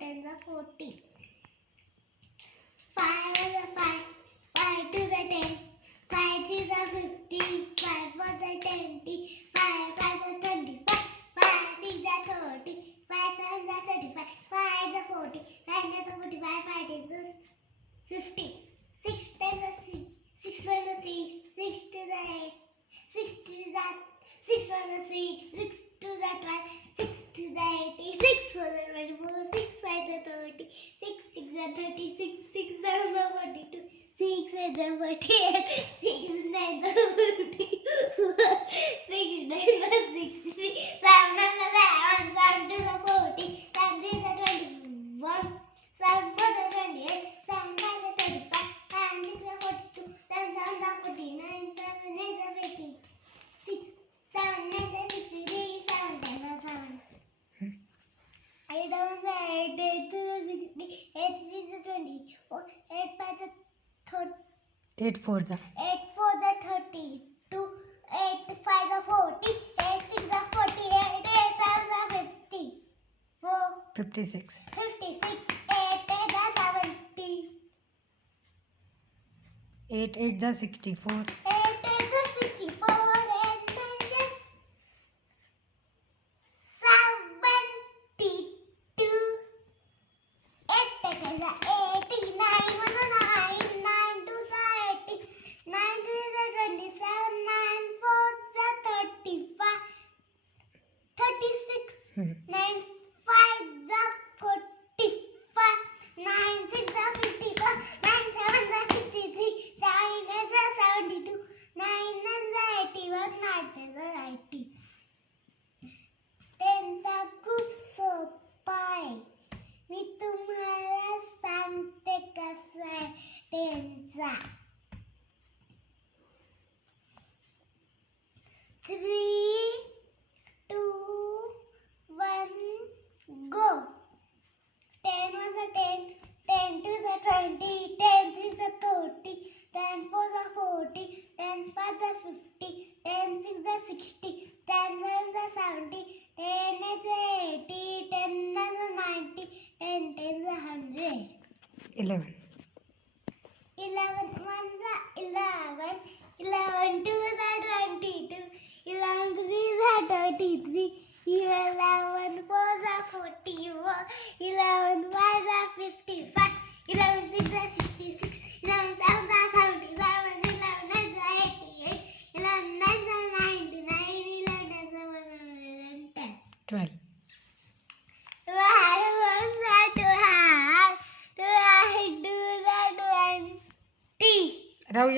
tens are 40. 5 is a 5. 5 2 is a 10. 5 3 is a 50. 5 4 is a 20. 5 5 is a 25. 5 6 is a 30. 5 7 is a 35. 5 is a 40. 5 is a 45. 5 is a 50. 6 10 is a 6. 6 1 is a 6. 6 2 is a 8. 6 3 is a 6 1 is a 6. 6 2 is a 12. 6 2 is a 80. 6 4 is a 24. 6 5 is a 30. 6 6 is a 36. 6 7 is a 42. 6 8 is a 48. 6 9 is a 50. 6 9 is a 60. 7 is a 7. 7 2 is a 40. 7 3 is a 21. 7 4 is a 28. 7 5 is a 35. 7 6 is a 42. 7 7 is a 49. 7 8 is a 50. 6 7 9 is a 63. 7 10 is a 7. 8 1 is a 8. 8 2 is a 60. 8 3 is a 20. 8 5 is a 30. 8 4 is 8 4 is a 32. 8 5 is a 40. 8 6 is a 48. 8 7 is a 50. 4 56. 56. 8 8 is a 70. 8 8 is 64. 8 8 is a 64. 8 9 is 72. 8 8 is a 80. 9 1 is a 9. 9 2 is a 80. 9 3 is a 27. 9 4 is a 35. 36. 9 5 is a 45. 9 6 is a 54. 9 7 is a 63. 9 8 is a 72. 9 9 is a 81. 9 10 is a 90. त्यांचा खूप सोपा आहे. मी तुम्हाला सांगते कसा आहे त्यांचा. 3 2 1 go. 10 1 is a 10. 10 2 is a 20. 10 3 is a 30. 10 4 is a 40. 10 5 is a 50. 10 6 is a 60. 10 7 is a 70. 10 8 is a 80. 10 9 is a 90. 10 10 is a 100. 11. 11 1 is a 11. 11 2 is a 22. 11 3 is a 33. 11 4 is a 41. 11 5 is a 55. 11 6 is a 66. 11 7 is a 77. 11 9 is a 88. 11 9 is a 99. 11 10 is a 110. 12. 12 1 is a 12. 12 2 is a 20. Ravi.